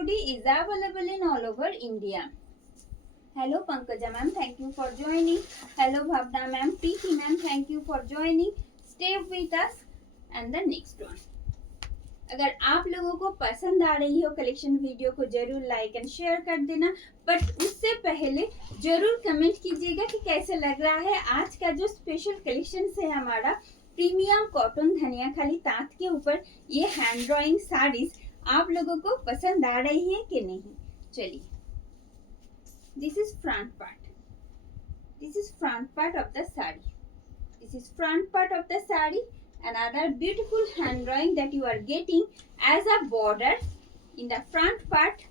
COD is available in all over India. Hello Pankaja ma'am, thank you for joining. Hello Bhavna ma'am, Preeti ma'am, thank you for joining. Stay with us and the next one. अगर आप लोगों को पसंद आ रही हो collection video को जरूर like and share कर देना, बट उससे पहले जरूर कमेंट कीजिएगा कि कैसे लग रहा है आज का जो स्पेशल कलेक्शन है हमारा प्रीमियम कॉटन धनिया खाली तांत के ऊपर ये हैंड ड्रॉइंग साड़ीज आप लोगों को पसंद आ रही है कि नहीं. चलिए, this is front part. This is front part of the sari. This is front part of the sari. Another beautiful hand drawing that you are getting as a border in the front part.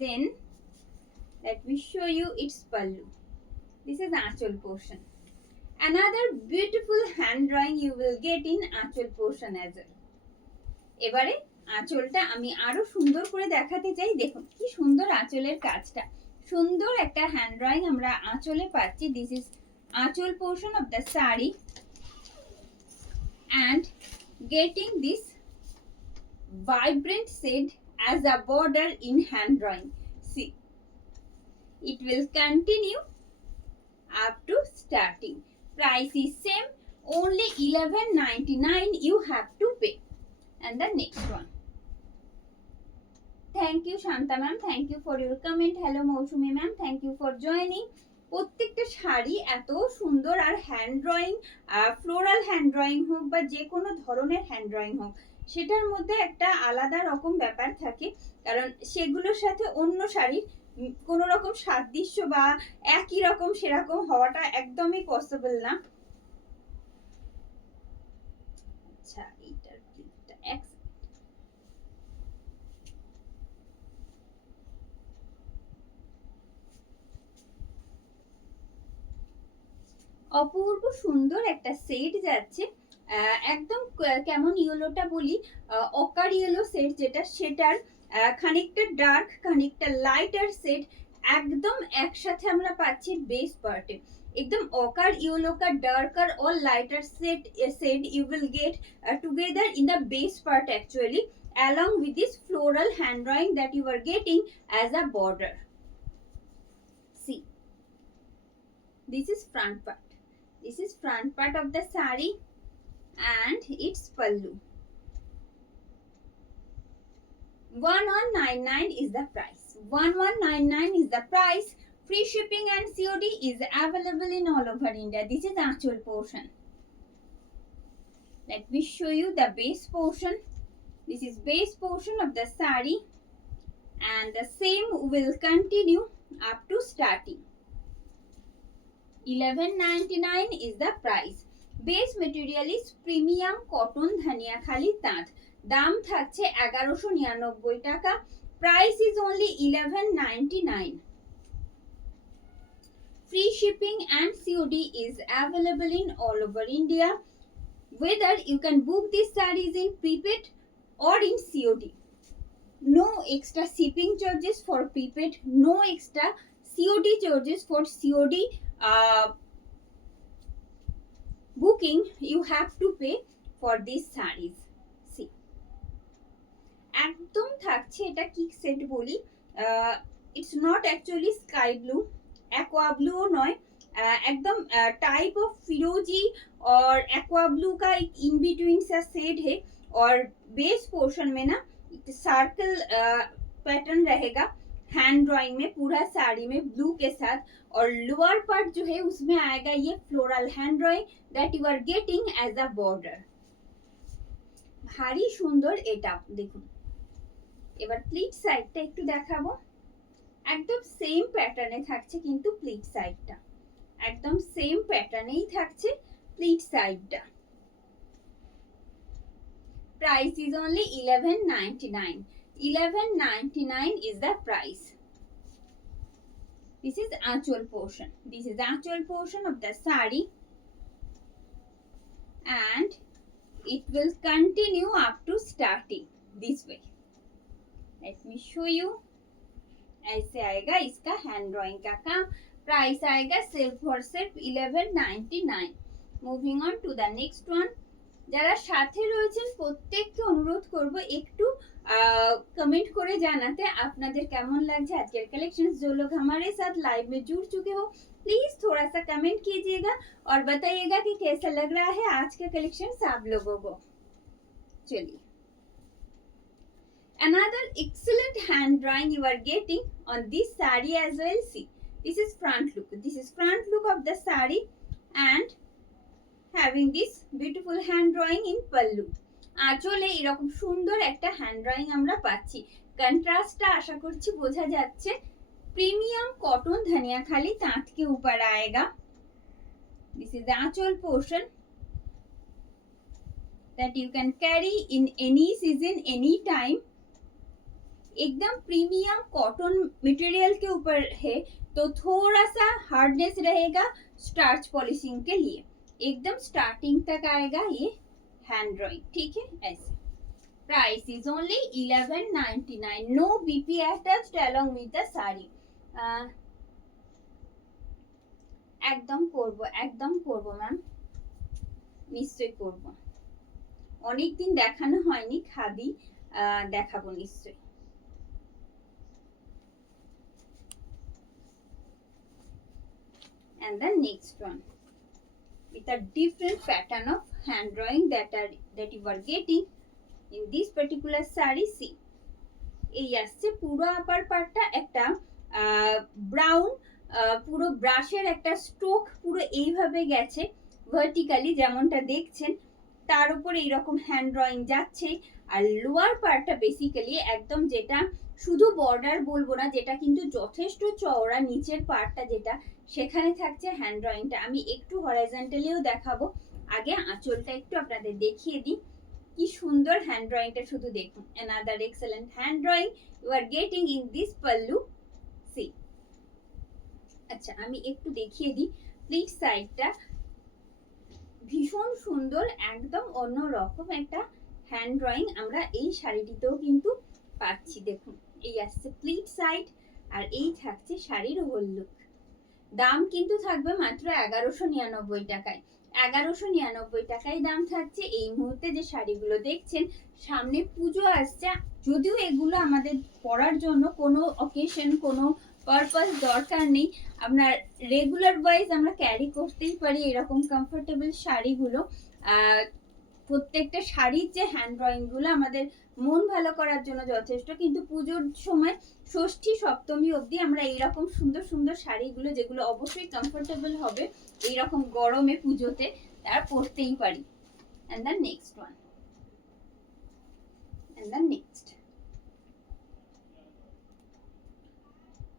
Then let me show you its pallu. This is aanchal portion. Another beautiful hand drawing you will get in aanchal portion as well. এবারে আঁচলটা আমি আরো সুন্দর করে দেখাতে চাই. দেখুন কি সুন্দর আঁচলের কাজটা, সুন্দর একটা হ্যান্ড ড্রয়িং আমরা আঁচলে পাচ্ছি. This is anchal portion of the sari and getting this vibrant shade as a border in hand drawing. See, it will continue up to starting. Price is same, only 11.99 you have to pay. And the next one. Thank you Shanta ma'am, thank you for your comment. Hello Mousumi ma'am, thank you for joining. প্রত্যেকটা শাড়ি এত সুন্দর, আর hand drawing, floral hand drawing হোক বা যে কোনো ধরনের hand drawing হোক, সেটার মধ্যে একটা আলাদা রকম ব্যাপার থাকে, কারণ সেগুলোর সাথে অন্য শাড়ির কোনো রকম সাদৃশ্য বা একই রকম সেরকম হওয়াটা একদমই পসিবল না. আচ্ছা, এইটার ক্লিপটা অপূর্ব সুন্দর একটা সেট যাচ্ছে, একদম কেমন ইয়েলোটা বলি, অকার ইয়েলো সেট যেটা, সেটার খানিকটা ডার্ক খানিকটা লাইটার সেট একদম একসাথে আমরা পাচ্ছি বেস পার্টে. एकदम ऑकर येलो का डार्कर और lighter set you will get together in the base part actually, along with this floral hand drawing that you are getting as a border. See, this is front part. This is front part of the sari and its pallu. 1199 is the price. 1199 is the price. Free shipping and COD is available in all over India. This is actual portion. Let me show you the base portion. This is base portion of the sari and the same will continue up to starting. 1199 is the price. Base material is premium cotton dhania khali tant. দাম থাকছে 1199 টাকা. Price is only 1199. Free shipping and COD is available in all over India. Whether you can book these sarees in prepaid or in COD. No extra shipping charges for prepaid, no extra COD charges for COD booking you have to pay for these sarees. See, একদম থাকছে, এটা কি সেট বলি, it's not actually sky blue, aqua blue নয়, एकदम type of फिरोजी और aqua blue का एक इन बिटवीन सा शेड है, और बेस पोर्शन में ना सर्कल पैटर्न रहेगा हैंड ड्राइंग में पूरा साड़ी में ब्लू के साथ, और लोअर पार्ट जो है उसमें आएगा ये floral hand drawing that you are getting as a border. ভারী সুন্দর এটা. দেখুন এবার প্লিট সাইডটা একটু দেখাবো. একদম সেম প্যাটার্নে থাকছে, কিন্তু প্লিট সাইডটা একদম সেম প্যাটার্নেই থাকছে প্লিট সাইডটা. Price is only 1199. 1199 is the price. This is actual portion. This is actual portion of the sari and it will continue up to starting this way. Let me show you. ऐसे आएगा इसका हैंड ड्राइंग का काम. प्राइस आएगा सिर्फ और सिर्फ 1199. Moving on to the next one. যারা সাথে রয়েছেন প্রত্যেককে অনুরোধ করব একটু कमेंट করে জানাতে আপনাদের কেমন লাগছে আজকের कलेक्शन। जो लोग हमारे साथ लाइव में जुड़ चुके हो प्लीज थोड़ा सा कमेंट कीजिएगा और बताइएगा कि कैसा लग रहा है आज का कलेक्शन आप लोगों को। चलिए, another excellent hand drawing you are getting on this saree as well. See, this is front look. This is front look of the saree and having this beautiful hand drawing in pallu. আঁচলে এরকম সুন্দর একটা hand drawing আমরা পাচ্ছি। কন্ট্রাস্টটা আশা করছি বোঝা যাচ্ছে। প্রিমিয়াম কটন ধনিয়াখালি তাঁত के ऊपर आएगा। This is the anchal portion that you can carry in any season any time। एकदम प्रीमियम कॉटन मटेरियल के ऊपर है तो थोड़ा सा हार्डनेस रहेगा स्टार्च पॉलिशिंग के लिए। एकदम स्टार्टिंग तक आएगा ये हैंड ड्राइंग, ठीक है। ऐसे price is only 1199। No BP attached along with the sari. একদম করব ম্যাম, নিশ্চয়ই করব। অনেকদিন দেখানো হয়নি খাদি, দেখাবো নিশ্চয়ই। And the next one with a different pattern of hand drawing that you are getting in this particular saree। see, এই আসছে পুরো আপার পার্টটা একটা ব্রাউন, পুরো ব্রাশের একটা স্ট্রোক পুরো এইভাবে গেছে ভার্টিক্যালি যেমনটা দেখছেন, তার উপর এইরকম হ্যান্ড ড্রয়িং যাচ্ছে। আর লোয়ার পার্টটা বেসিক্যালি একদম যেটা শুধু বর্ডার বলবো না, যেটা কিন্তু যথেষ্ট চওড়া, নিচের পার্টটা যেটা সেখানে থাকছে হ্যান্ড ড্রয়িংটা। আমি একটু হরাইজন্টালিও দেখাবো, আগে আঁচলটা একটু আপনাদের দেখিয়ে দিই কি সুন্দর হ্যান্ড ড্রয়িংটা, শুধু দেখুন। another excellent hand drawing you are getting in this pallu। see, আচ্ছা আমি একটু দেখিয়ে দিই প্লিজ সাইডটা, ভীষণ সুন্দর, একদম অন্যরকম একটা হ্যান্ড ড্রয়িং আমরা এই শাড়িটিতেও কিন্তু পাচ্ছি। দেখুন এই আসছে প্লিট সাইড আর এই থাকছে শাড়ির হোল লুক। দাম কিন্তু থাকবে মাত্র 1199 টাকায়। 1199 টাকায় দাম থাকছে। এই মুহূর্তে যে শাড়িগুলো দেখছেন, সামনে পুজো আসছে, যদিও এগুলো আমাদের পরার জন্য কোনো অকেশন কোনো পারপাস দরকার নেই, আপনার রেগুলার ওয়াইজ আমরা ক্যারি করতেই পারি এরকম কমফোর্টেবল শাড়িগুলো। প্রত্যেকটা শাড়ির যে হ্যান্ড ড্রয়িং গুলো আমাদের মন ভালো করার জন্য যথেষ্ট, কিন্তু পুজোর সময় ষষ্ঠী সপ্তমী অবধি আমরা এইরকম সুন্দর সুন্দর শাড়িগুলো, যেগুলো অবশ্যই কমফোর্টেবল হবে এইরকম গরমে পুজোতে, তারা পরতেই পারি। and the next one and the next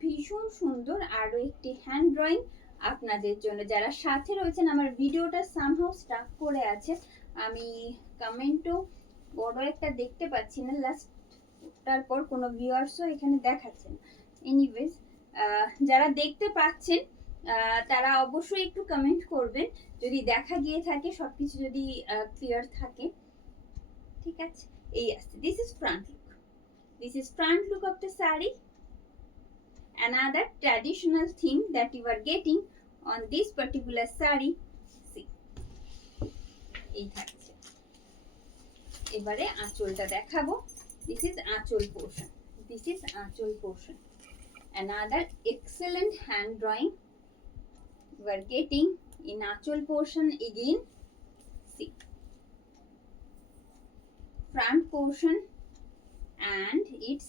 ভীষণ সুন্দর আরো একটি হ্যান্ড ড্রয়িং আপনাদের জন্য। যারা সাথে রয়েছেন, আমার ভিডিওটা সামহাউ স্টাক করে আছে, আমি কমেন্টও বড় একটা দেখতে পাচ্ছি না, লাস্টটার পর কোনো ভিউয়ার্সও এখানে দেখাচ্ছেন। এনিওয়েজ যারা দেখতে পাচ্ছেন তারা অবশ্যই একটু কমেন্ট করবেন যদি দেখা গিয়ে থাকে, সবকিছু যদি ক্লিয়ার থাকে, ঠিক আছে। এই আছে, this is front look, this is front look of the sari. another traditional theme that you are getting on this particular saree। see, এই থাকছে। এবারে আঁচলটা দেখাবো। this is আঁচল portion, this is আঁচল portion। another excellent hand drawing you are getting in আঁচল portion again। see, front portion and its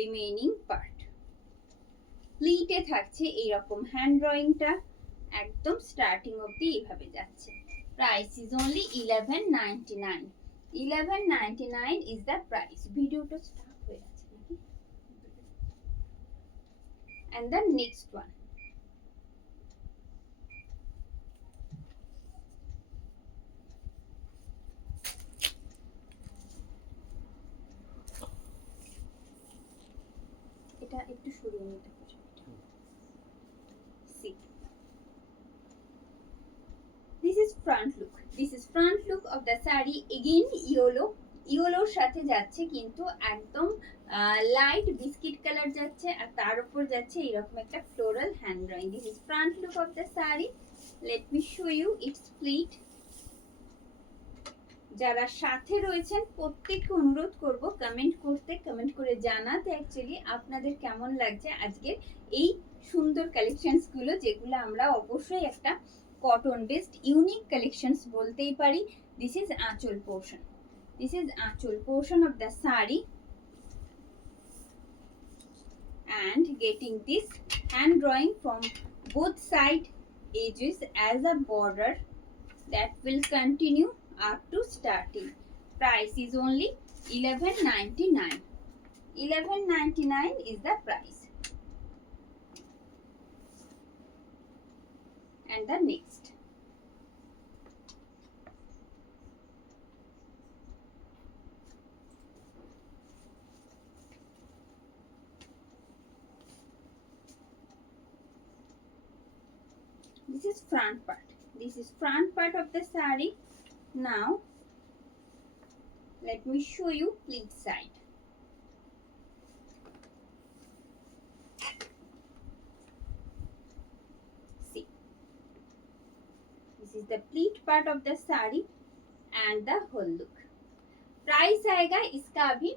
remaining part। প্লিটে থাকছে এইরকম হ্যান্ড ড্রয়িংটা, একদম স্টার্টিং অবধি এইভাবে যাচ্ছে। Price is only 1199। 1199 is the price. ভিডিওটা স্টার্ট হয়ে আছে নাকি? and the next one এটা একটু সরিয়ে নিতে হবে। see, this is front look, this is front look of the saree again। ইয়েলোর সাথে যাচ্ছে কিন্তু একদম লাইট বিস্কিট কালার যাচ্ছে, আর তার উপর যাচ্ছে এরকম একটা floral hand drawing. This is front look of the sari. Let me show you it's pleat. যারা সাথে রয়েছেন প্রত্যেককে অনুরোধ করব কমেন্ট করতে, কমেন্ট করে জানাতে অ্যাকচুয়ালি আপনাদের কেমন লাগছে আজকের এই সুন্দর কালেকশনস গুলো, যেগুলো আমরা অবশ্যই একটা কটন বেসড ইউনিক কালেকশনস বলতেই পারি। This is anchal portion, this is anchal portion of the sari and getting this hand drawing from both side edges as a border that will continue up to starting. Price is only 11.99. 11.99 is the price. And the next, this is front part. This is front part of the saree. Now let me show you pleat side. See, this is the pleat part of the saree and the whole look. Price आएगा इसका अभी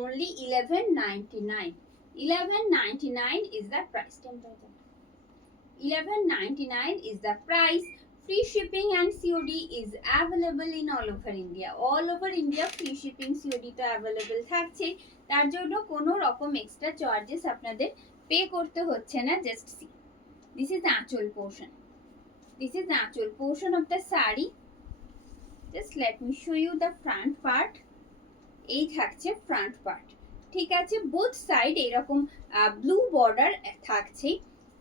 only 11.99. 11.99 is the price. 11.99 is the price. Free shipping and COD is available in all over India. All over India free shipping COD তো available থাকছে, তার জন্য কোনো রকম extra charges আপনাদের পে করতে হচ্ছে না। Just see, this is anchal portion, this is anchal portion of the sari. Just let me show you the front part. এই থাকছে ফ্রন্ট পার্ট, ঠিক আছে। বোথ সাইড এরকম ব্লু বর্ডার থাকছে,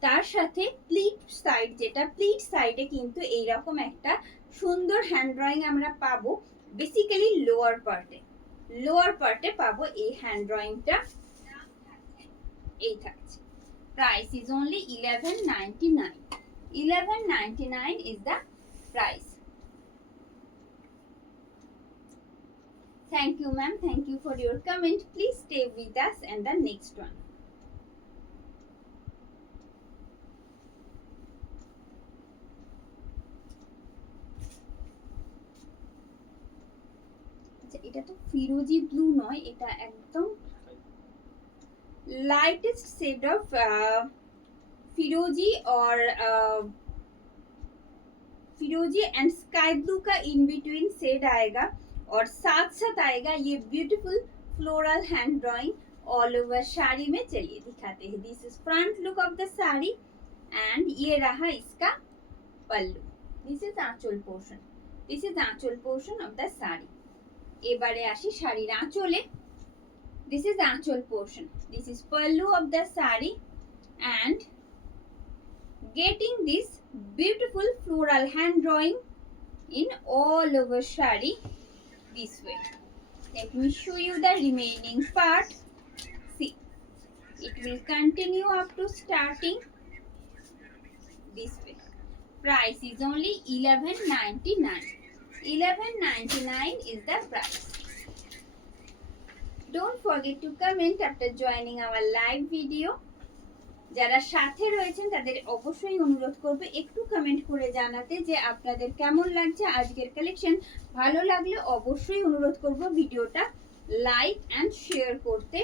তার সাথে প্লিট সাইড, যেটা প্লিট সাইডে কিন্তু এইরকম একটা সুন্দর হ্যান্ড ড্রয়িং আমরা পাবো। বেসিক্যালি লোয়ার পার্টে পাবো এই হ্যান্ড ড্রয়িংটা। এই থাকছে। Price is only 11.99. 11.99 is the price. Thank you, ma'am. Thank you for your comment. Please stay with us and the next one. এটা তো ফিরোজি ব্লু নয়, এটা একদম লাইটেস্ট शेड ऑफ फिरोजी और फिरोजी एंड स्काई ब्लू का इन बिटवीन शेड आएगा और साथ साथ आएगा ये beautiful floral hand drawing all over sari में। चलिए दिखाते हैं। This is front look of the sari and ये रहा इसका pallu. This is anchal portion, this is anchal portion of the sari. এবারে আসি শাড়ির আঁচলে। This is anchal portion, this is pallu of the sari and getting this beautiful floral hand drawing in all over shari this way. Let me show you the remaining part. See, it will continue up to starting this way. Price is only 11.99. 11.99 is the price. Don't forget to comment after joining our live video. যারা সাথে রয়েছেন তাদের অবশ্যই অনুরোধ করব একটু কমেন্ট করে জানাতে যে আপনাদের কেমন লাগছে আজকের কালেকশন। ভালো লাগলে অবশ্যই অনুরোধ করব ভিডিওটা লাইক এন্ড শেয়ার করতে।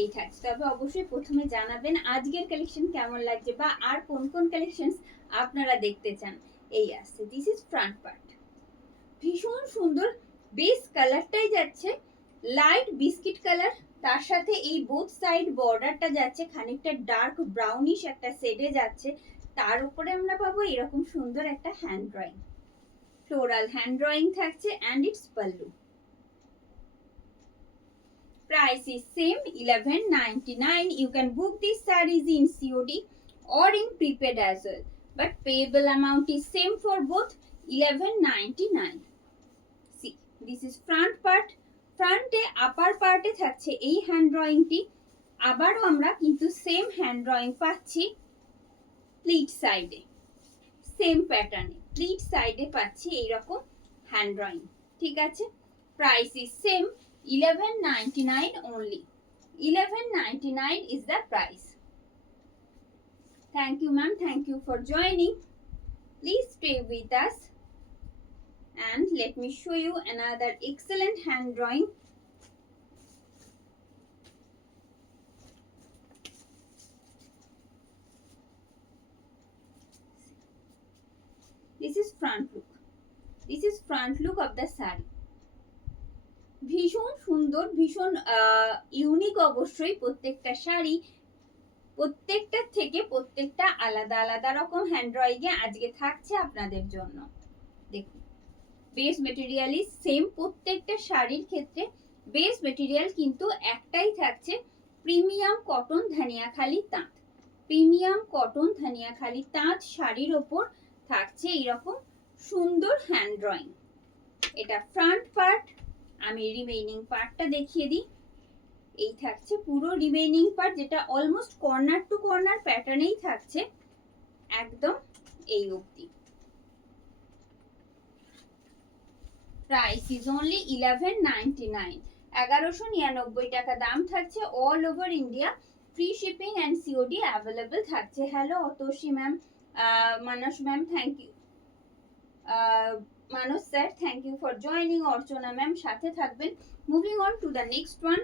এই থাকছে, তবে অবশ্যই প্রথমে জানাবেন আজকের কালেকশন কেমন লাগছে বা আর কোন কোন কালেকশনস আপনারা দেখতে চান। এই আসছে, দিস ইজ ফ্রন্ট পার্ট। ভীষণ সুন্দর বেস কালারটাই যাচ্ছে লাইট বিস্কিট কালার, তার সাথে এই বোথ সাইড বর্ডারটা যাচ্ছে খানিকটা ডার্ক ব্রাউনিশ একটা শেডে যাচ্ছে। তার উপরে আমরা পাবো এরকম সুন্দর একটা hand drawing, floral hand drawing থাকছে and its pallu. Price is same 11.99. You can book these sarees in COD or in prepaid as well, but payable amount is same for both 11.99. See, this is front part. ফ্রন্টে আপার পার্টে থাকছে এই হ্যান্ড ড্রয়িংটি। আবারও আমরা কিন্তু same hand drawing পাচ্ছি প্লিট সাইডে, সেম প্যাটার্নে প্লিট সাইডে পাচ্ছি এইরকম হ্যান্ড ড্রয়িং, ঠিক আছে। প্রাইস ইজ সেম 11.99 only. 11.99 is the price. Thank you, ma'am. Thank you for joining. Please stay with us And let me show you another excellent hand drawing. This is front look. This is front look of the saree. ভীষণ সুন্দর, ভীষণ ইউনিক অবশ্যই প্রত্যেকটা শাড়ি, প্রত্যেকটা থেকে প্রত্যেকটা আলাদা আলাদা রকম হ্যান্ড ড্রয়িং এ আজকে থাকছে আপনাদের জন্য। দেখুন বেস মেটেরিয়াল ইজ সেম, প্রত্যেকটা শাড়ির ক্ষেত্রে বেস মেটেরিয়াল কিন্তু একটাই থাকছে, প্রিমিয়াম কটন ধানিয়াখালি তাঁত। প্রিমিয়াম কটন ধানিয়াখালি তাঁত শাড়ির ওপর থাকছে এইরকম সুন্দর হ্যান্ড ড্রয়িং। এটা ফ্রন্ট পার্ট, আমি রিমেইনিং পার্টটা দেখিয়ে দিই। এই থাকছে পুরো রিমেইনিং পার্ট, যেটা অলমোস্ট কর্নার টু কর্নার প্যাটার্নেই থাকছে একদম এই অবধি। প্রাইস ইজ অনলি 1199, 1199 টাকা দাম থাকছে। All over India free shipping and COD available থাকছে। Hello Atoshi ma'am, Manas ma'am thank you, Manoj sir, thank you for joining. Orchona ma'am সাথে থাকবেন। Moving on to the next one.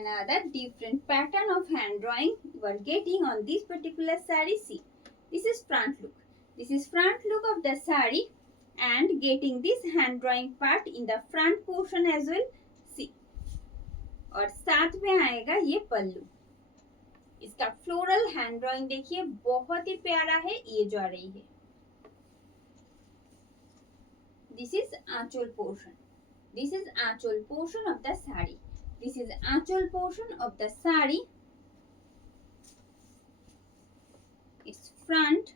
Another different pattern of hand drawing you are getting on this particular saree. See, this is front look. This is front look of the saree and getting this hand drawing part in the front portion as well. See, और साथ में आएगा ये पल्लू। इसका floral hand drawing देखिए बहुत ही प्यारा है। ये जो आ रही है this is anchal portion, this is anchal portion of the sari, this is anchal portion of the sari. It's front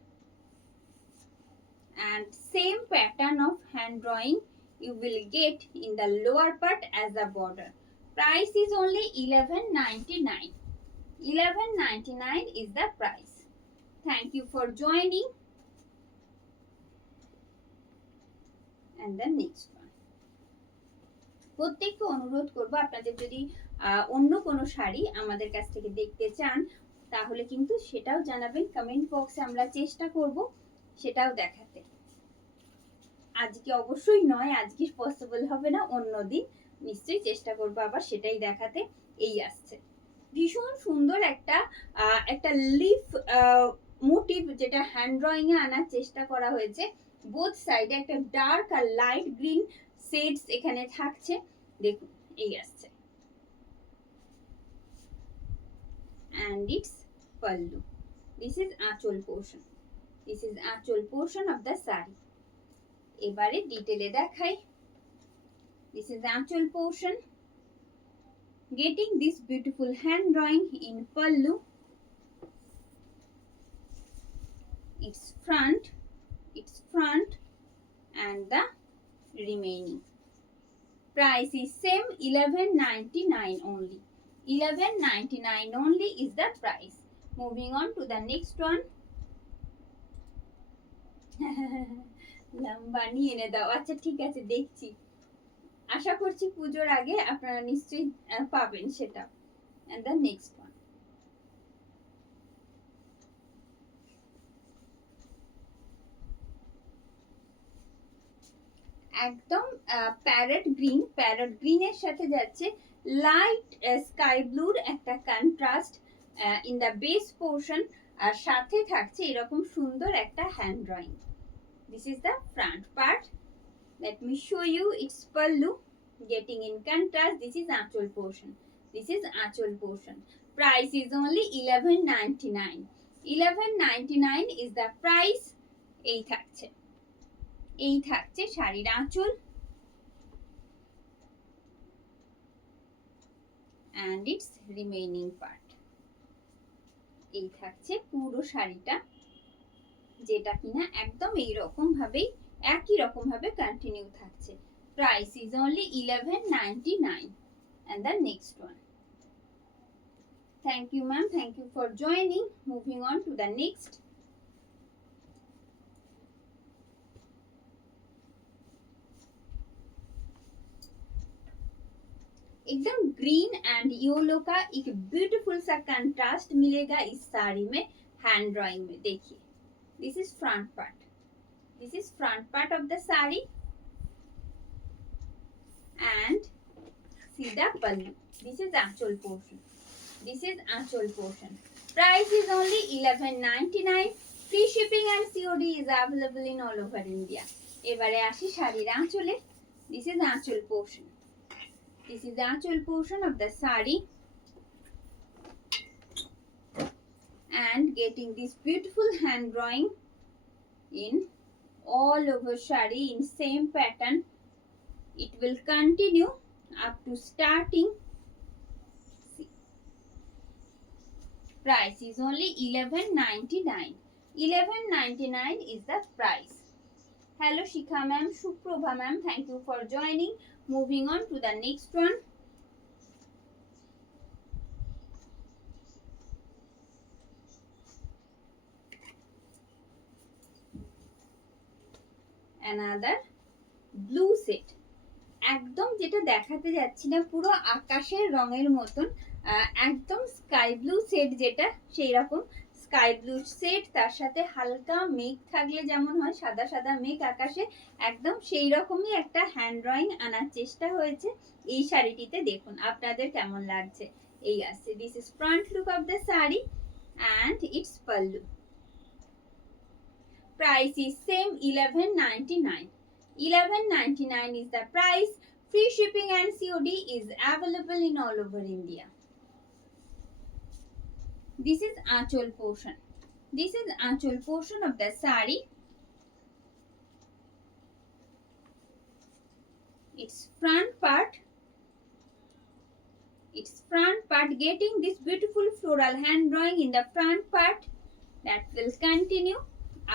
and same pattern of hand drawing you will get in the lower part as a border. Price is only 1199. 1199 is the price. Thank you for joining. And the next one. প্রত্যেককে অনুরোধ করব, আপনাদের যদি অন্য কোনো শাড়ি আমাদের কাছ থেকে দেখতে চান তাহলে কিন্তু সেটাও জানাবেন কমেন্ট বক্সে, আমরা চেষ্টা করব সেটাও দেখাতে। আজকে অবশ্যই নয়, আজকে পসিবল হবে না, অন্যদিন নিশ্চয়ই চেষ্টা করব আবার সেটাই দেখাতে। এই আসছে ভীষণ সুন্দর একটা একটা লিফ মোটিভ, যেটা হ্যান্ড ড্রয়িং এ আনার চেষ্টা করা হয়েছে। বোথ সাইডে একটা ডার্ক আর লাইট গ্রিন শেডস এখানে থাকছে। দেখুন এই আসছে and its pallu. This is আঁচল portion. This is আঁচল portion of the saree. এবারে ডিটেইলে দেখাই। This is আঁচল portion, getting this beautiful hand drawing in pallu. Its front and the remaining. Price is same, 1199 only. 1199 only is the price. Moving on to the next one. লম্বা নিয়ে এনে দাও। আচ্ছা ঠিক আছে, দেখছি, আশা করছি পুজোর আগে আপনারা নিশ্চয়ই পাবেন সেটা। And the next one. একদম প্যারট গ্রিনের সাথে যাচ্ছে লাইট স্কাই ব্লুর একটা contrast in the base portion, আর সাথে থাকছে এরকম সুন্দর একটা hand drawing. This is the front part. Let me show you its pallu getting in contrast. This is আঁচল portion, this is আঁচল portion. Price is only 1199. 1199 is the price. এই থাকছে শাড়ির আঁচল and its remaining part. এই থাকছে পুরো শাড়িটা, যেটা কিনা একদম এইরকম ভাবেই একই রকম ভাবে কন্টিনিউ থাকছে। Price is only 1199. And the next one. Thank you ma'am, thank you for joining. Moving on to the next. एकदम ग्रीन एंड येलो का एक ब्यूटीफुल सा कंट्रास्ट मिलेगा इस साड़ी में हैंड ड्राइंग में. देखिए, this is front part, this is front part of the sari and see the pallu. This is actual portion. This is actual portion. Price is only 11.99. Free shipping and COD is available in all over India. এবারে আসি শাড়ির আঁচলে. This is actual portion. This is the actual portion of the sari and getting this beautiful hand drawing in all over sari in same pattern. It will continue up to starting. See. Price is only 11.99. 11.99 is the price. Hello Shikha ma'am, Suprabha ma'am, thank you for joining. Moving on to the next one. Another blue set. একদম যেটা দেখাতে যাচ্ছি না, পুরো আকাশের রঙের মতন, একদম স্কাই ব্লু সেট, যেটা সেই রকম স্কাই ব্লু সেট, তার সাথে হালকা মেঘ থাকলে যেমন হয়, সাদা সাদা মেঘ আকাশে, একদম সেই রকমই একটা হ্যান্ড ড্রয়িং আনার চেষ্টা হয়েছে এই শাড়িটিতে. দেখুন আপনাদের কেমন লাগছে. এই আসছে, this is front look of the sari and it's pallu. Price is same 11.99. 11.99 is the price. Free shipping and COD is available in all over India. This is achol portion. This is achol portion of the sari. Its front part. Its front part getting this beautiful floral hand drawing in the front part that will continue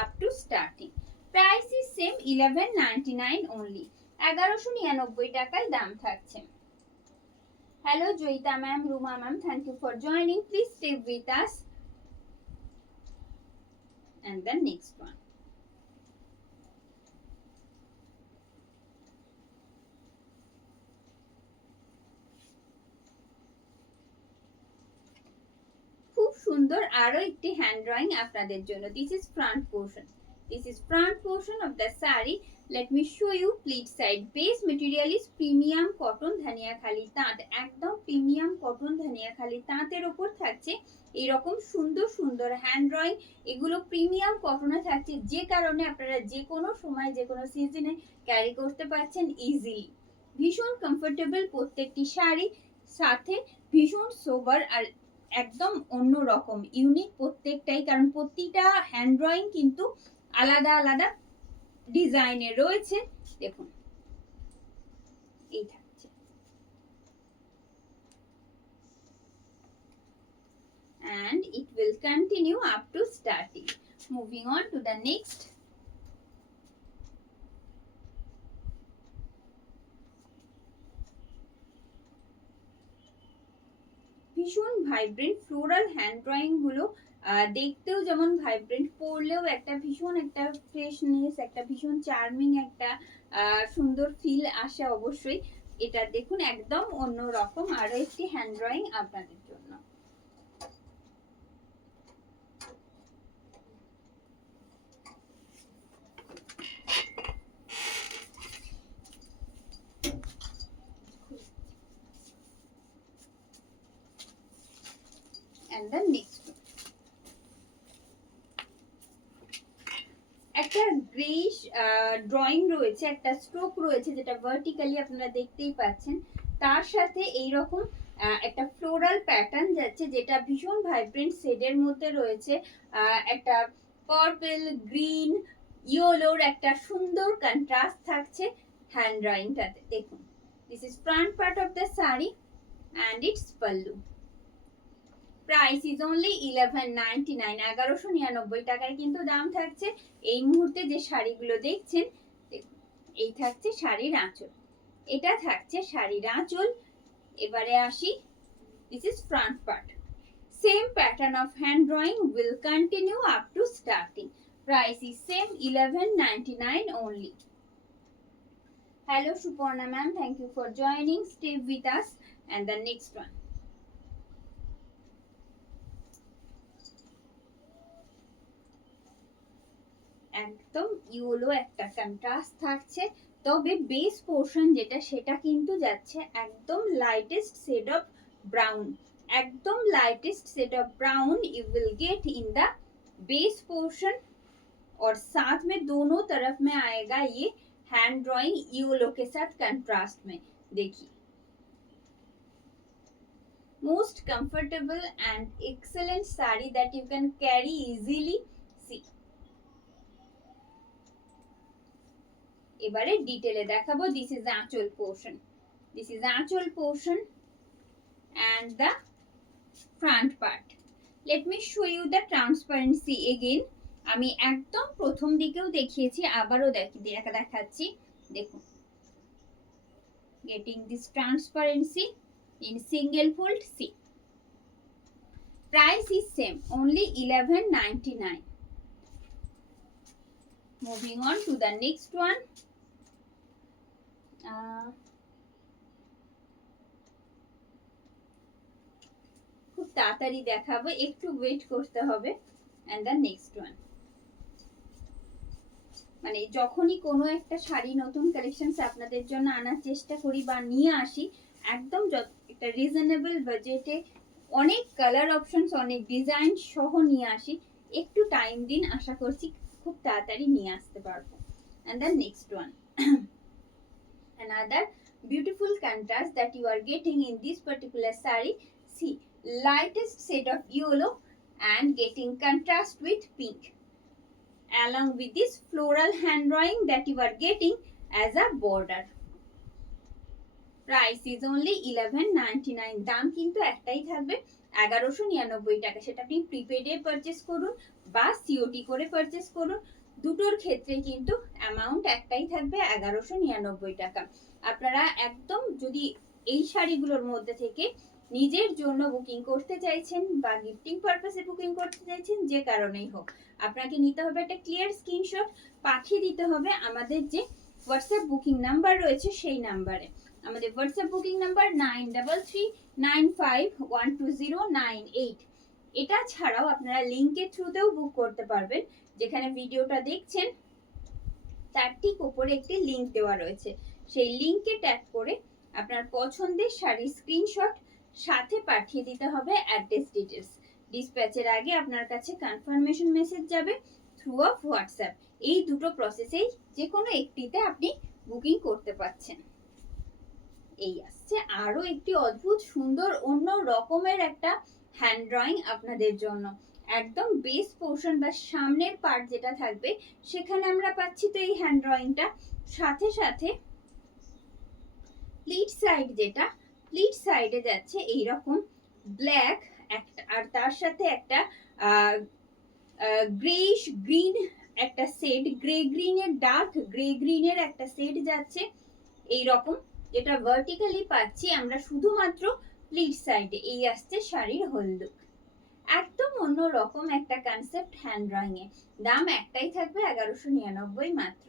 up to starting. Price is same 11.99 only. 1199 টাকায় দাম থাকছে. Hello Joita ma'am, Ruma ma'am, thank you for joining. Please stay with us. And the next one. খুব সুন্দর আরো একটি hand drawing আপনাদের জন্য. This is front portion. This is front portion of the sari. Let me show you pleat side. Base material is premium cotton ধানিয়াখালি তাঁত. একদম premium cotton ধানিয়াখালি তাঁতের উপর থাকছে এরকম সুন্দর সুন্দর হ্যান্ড ড্রয়িং. এগুলো প্রিমিয়াম কটনে থাকছে, যে কারণে আপনারা যে কোনো সময় যে কোনো সিজনে ক্যারি করতে পারছেন ইজিলি. ভীষণ কমফোর্টেবল প্রত্যেকটি শাড়ি, সাথে ভীষণ সোবার আর একদম অন্য রকম ইউনিক প্রত্যেকটাই, কারণ প্রতিটা হ্যান্ড ড্রয়িং কিন্তু আলাদা আলাদা ডিজাইনে রয়েছে. দেখুন এই থাকছে. And it will continue up to starting. Moving on to the next. ভীষণ ভাইব্রেন্ট ফ্লোরাল হ্যান্ড ড্রয়িং গুলো দেখতেও যেমন ভাইব্রেন্ট, পরলেও একটা ভীষণ একটা ফ্রেশনেস, একটা ভীষণ চার্মিং একটা সুন্দর ফিল আসে অবশ্যই. এটা দেখুন একদম অন্য রকম আরো একটি হ্যান্ড ড্রয়িং আপনাদের জন্য. And the next one. একটা গ্রেইশ ড্রয়িং রয়েছে, একটা স্ট্রোক রয়েছে যেটা ভার্টিক্যালি আপনারা দেখতেই পাচ্ছেন, তার সাথে এই রকম একটা ফ্লোরাল প্যাটার্ন যাচ্ছে যেটা ভীষণ ভাইব্রেন্ট শেডের মধ্যে রয়েছে. একটা পার্পল, গ্রিন, ইয়েলোর একটা সুন্দর কন্ট্রাস্ট থাকছে হ্যান্ড ড্রয়িংটাতে. দেখুন, this is front part of the sari and it's pallu. Price is only 11.99. 1199 টাকায় কিন্তু দাম থাকছে. এই মুহূর্তে যে শাড়িগুলো দেখছেন, দেখুন এই থাকছে শাড়ির আঁচল, এটা থাকছে শাড়ির আঁচল. এবারে আসি, this is front part. Same pattern of hand drawing will continue up to starting. Price is same 11.99 only. Hello Suparna ma'am, thank you for joining. Stay with us. and the next one. একদম yellow একটা contrast থাকছে, তবে base portion যেটা সেটা কিন্তু যাচ্ছে একদম lightest shade of brown, एकदम lightest shade of brown you will get in the base portion, और साथ में दोनों तरफ में आएगा ये हैंड ड्राइंग येलो के साथ कंट्रास्ट में। देखिए most comfortable and excellent sari that you can carry easily. See এবারে ডিটেইলে দেখাবো। This is anchal portion, this is anchal portion and the front part. Let me show you the transparency again. আমি একদম প্রথম দিকেও দেখিয়েছি, আবারও দেখাচ্ছি। দেখুন, getting this transparency in single fold. See, price is same, only 11.99. Moving on to the next one. খুব তাড়াতাড়ি দেখাবো, একটু ওয়েট করতে হবে। and the next one, মানে যখনই কোনো একটা শাড়ি নতুন কালেকশনস আপনাদের জন্য আনার চেষ্টা করি বা নিয়ে আসি, একদম একটা রিজনেবল বাজেটে অনেক কালার অপশনস, অনেক ডিজাইন সহ নিয়ে আসি। একটু টাইম দিন, আশা করছি খুব তাড়াতাড়ি নিয়ে আসতে পারবো। and the next one, another beautiful contrast that you are getting in this particular saree. See, lightest shade of yellow and getting contrast with pink, along with this floral hand drawing that you are getting as a border. Price is only 11.99. দাম কিন্তু একটাই থাকবে, 1199 টাকা। সেটা আপনি প্রিপেডে পারচেস করুন বা সিওটি করে পারচেস করুন, দুটোর ক্ষেত্রে কিন্তু অ্যামাউন্ট একটাই থাকবে, 1199 টাকা। আপনারা একদম যদি এই শাড়িগুলোর মধ্যে থেকে নিজের জন্য বুকিং করতে চাইছেন বা গিফটিং পারপাসে বুকিং করতে চাইছেন, যে কারণেই হোক, আপনাকে নিতে হবে একটা ক্লিয়ার স্ক্রিনশট, পাঠিয়ে দিতে হবে আমাদের যে হোয়াটসঅ্যাপ বুকিং নাম্বার রয়েছে সেই নাম্বারে। আমাদের হোয়াটসঅ্যাপ বুকিং নাম্বার 9339512098। এটা ছাড়াও আপনারা লিংকের থ্রুতেও বুক করতে পারবেন, যেখানে ভিডিওটা দেখছেন তার ঠিক উপরে একটি লিংক দেওয়া রয়েছে, সেই লিংকে ট্যাপ করে আপনার পছন্দের শাড়ির স্ক্রিনশট সাথে পাঠিয়ে দিতে হবে অ্যাড্রেস ডিটেলস। ডিসপ্যাচের আগে আপনার কাছে কনফার্মেশন মেসেজ যাবে থ্রু অফ হোয়াটসঅ্যাপ। এই দুটো প্রসেসেই যে কোনো একটিতে আপনি বুকিং করতে পারছেন। এই আসছে আরো একটি অদ্ভুত সুন্দর অন্য রকমের একটা হ্যান্ড ড্রয়িং আপনাদের জন্য। একদম বেস পোর্শন বা সামনের পার্ট যেটা থাকবে সেখানে আমরা পাচ্ছি তো এই হ্যান্ড ড্রয়িংটা, সাথে সাথে প্লিট সাইড যেটা, প্লিট সাইডে যাচ্ছে এইরকম ব্ল্যাক একটা, আর তার সাথে একটা গ্রেইশ গ্রিন একটা শেড, গ্রে গ্রিনের ডার্ক গ্রে গ্রিনের একটা শেড যাচ্ছে এইরকম, যেটা ভার্টিক্যালি পাচ্ছি আমরা শুধুমাত্র প্লিট সাইডে। এই আসছে শাড়ির হোল লুক, একদম অন্য রকম একটা কনসেপ্ট হ্যান্ড ড্রয়িং এ। দাম একটাই থাকবে, 1199 মাত্র,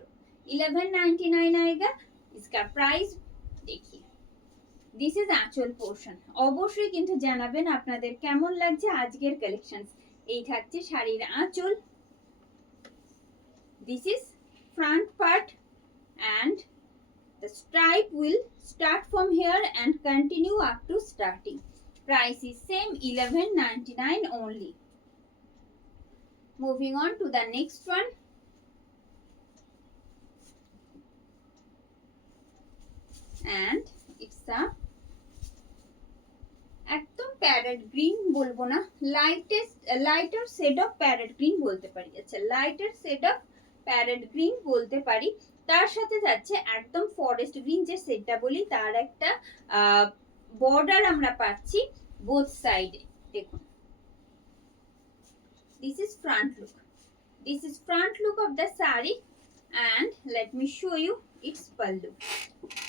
1199 आएगा इसका प्राइस। देखिए দিস ইজ আঁচল পোর্শন। অবশ্যই কিন্তু জানাবেন আপনাদের কেমন লাগছে আজকের কালেকশনস। এই থাকছে শাড়ির আঁচল, this is front part and the stripe will start from here and continue up to starting. Price is same, 1199 only. Moving on to the next one. And it's a একদম প্যারেট গ্রিন বলবো না, lighter shade of parrot green বলতে পারি। আচ্ছা, lighter shade of parrot green বলতে পারি। তার সাথে যাচ্ছে একদম ফরেস্ট গ্রিন যে শেডটা বলি, তার একটা বর্ডার আমরা পাচ্ছি বোথ সাইডে। দেখুন, this is front look, this is front look of the sari and let me show you its pallu.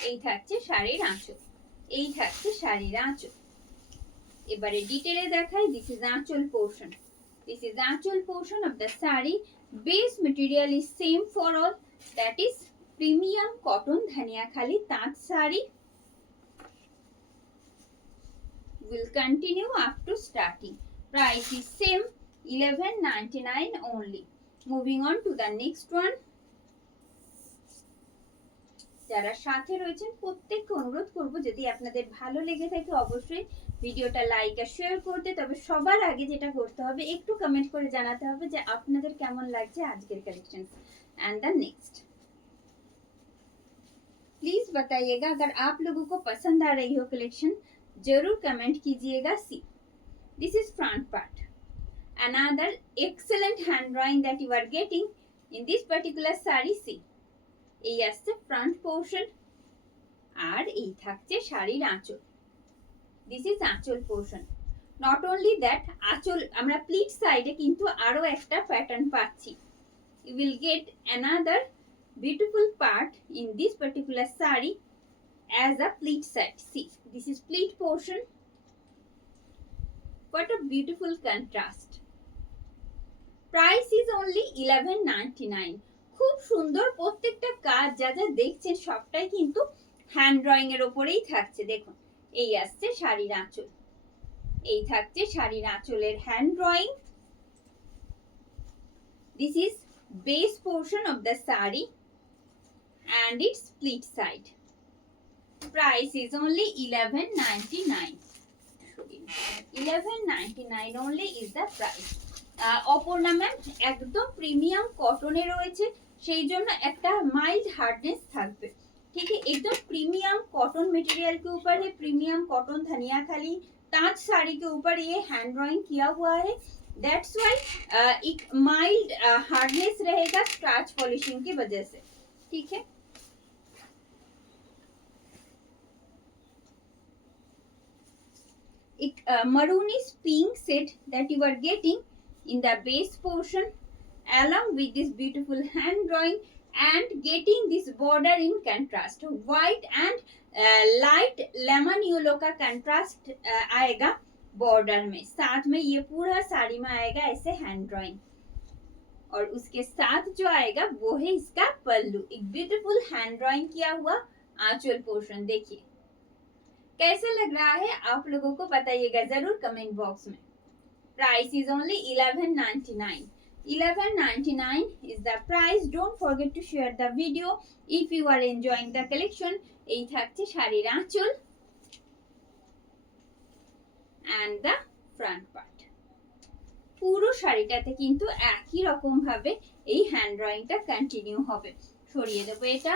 এই থাকছে শাড়ির আঁচল, এই থাকছে শাড়ির আঁচল। এবারে ডিটেইলে দেখাই। This is anchal portion, this is anchal portion of the sari. Base material is same for all, that is premium cotton Dhaniakhali তাঁত sari. will continue up to starting. Price is same, 11.99 only. Moving on to the next one. যারা সাথে রয়েছেন প্রত্যেককে অনুরোধ করব, যদি আপনাদের ভালো লেগে থাকে অবশ্যই ভিডিওটা লাইক আর শেয়ার করতে। তবে সবার আগে যেটা করতে হবে, একটু কমেন্ট করে জানাতে হবে যে আপনাদের কেমন লাগছে আজকের collection. And the next please बताइएगा अगर आप लोगों को पसंद आ रही हो कलेक्शन, जरूर कमेंट कीजिएगा। See this is front part, another excellent hand drawing that you are getting in this particular saree। see, এই আসছে ফ্রন্ট পোর্শন আর এই থাকছে শাড়ির আঁচল। This is anchal portion. Not only that, আঁচল আমরা প্লিট সাইডে কিন্তু আরো একটা প্যাটার্ন পাচ্ছি। You will get another beautiful part in this particular sari as a pleat side. See, this is pleat portion. What a beautiful contrast. Price is only 11.99। খুব সুন্দর প্রত্যেকটা কাজ যা যা দেখছেন সবটাই কিন্তু হ্যান্ড ড্রয়িং এর উপরেই থাকছে। দেখুন এই আসছে শাড়ির আঁচল, এই থাকছে শাড়ির আঁচলের hand drawing. This is base portion of the sari and its split side. Price is only 11.99. 11.99 only is the price. Aparna ম্যাম একদম প্রিমিয়াম কটনে রয়েছে, সেই জন্য একটা माइल्ड हार्डनेस থাকবে। ठीक है, एकदम प्रीमियम कॉटन मटेरियल के ऊपर है, प्रीमियम कॉटन धनिया खाली ताज साड़ी के ऊपर ये हैंड ड्राइंग किया हुआ है। दैट्स वाई एक माइल्ड हार्डनेस रहेगा स्क्रैच पॉलिशिंग की वजह से। ठीक है, एक maroonish pink set that you are getting in the base portion along with this beautiful hand drawing and getting this border in contrast, white and light lemon yellow का contrast आएगा बॉर्डर में। साथ में ये पूरा साड़ी में आएगा ऐसे हैंड ड्राइंग, और उसके साथ जो आएगा वो है इसका पल्लू। एक ब्यूटीफुल हैंड ड्राइंग किया हुआ आंचल पोर्शन। देखिए कैसा लग रहा है आप लोगों को बताइएगा जरूर कमेंट बॉक्स में। Price is only 11.99। 11.99 is the price. Don't forget to share the video if you are enjoying the collection. এই থাকছে শাড়ির আঁচল and the front part. পুরো শাড়িটাতে কিন্তু একই রকম ভাবে এই হ্যান্ড ড্রয়িংটা কন্টিনিউ হবে। সরিয়ে দেবো এটা।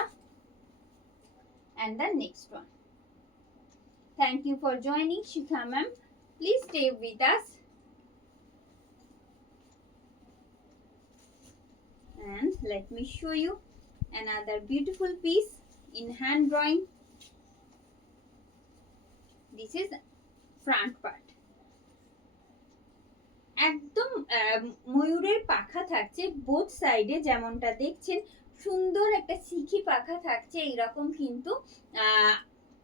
and the next one. Thank you for joining Shikha ma'am. Please stay with us. And let me show you another beautiful piece in hand drawing. This is front part. একদম ময়ূরের পাখা থাকছে বোথ সাইডে, যেমনটা দেখছেন সুন্দর একটা শিখি পাখা থাকছে এইরকম, কিন্তু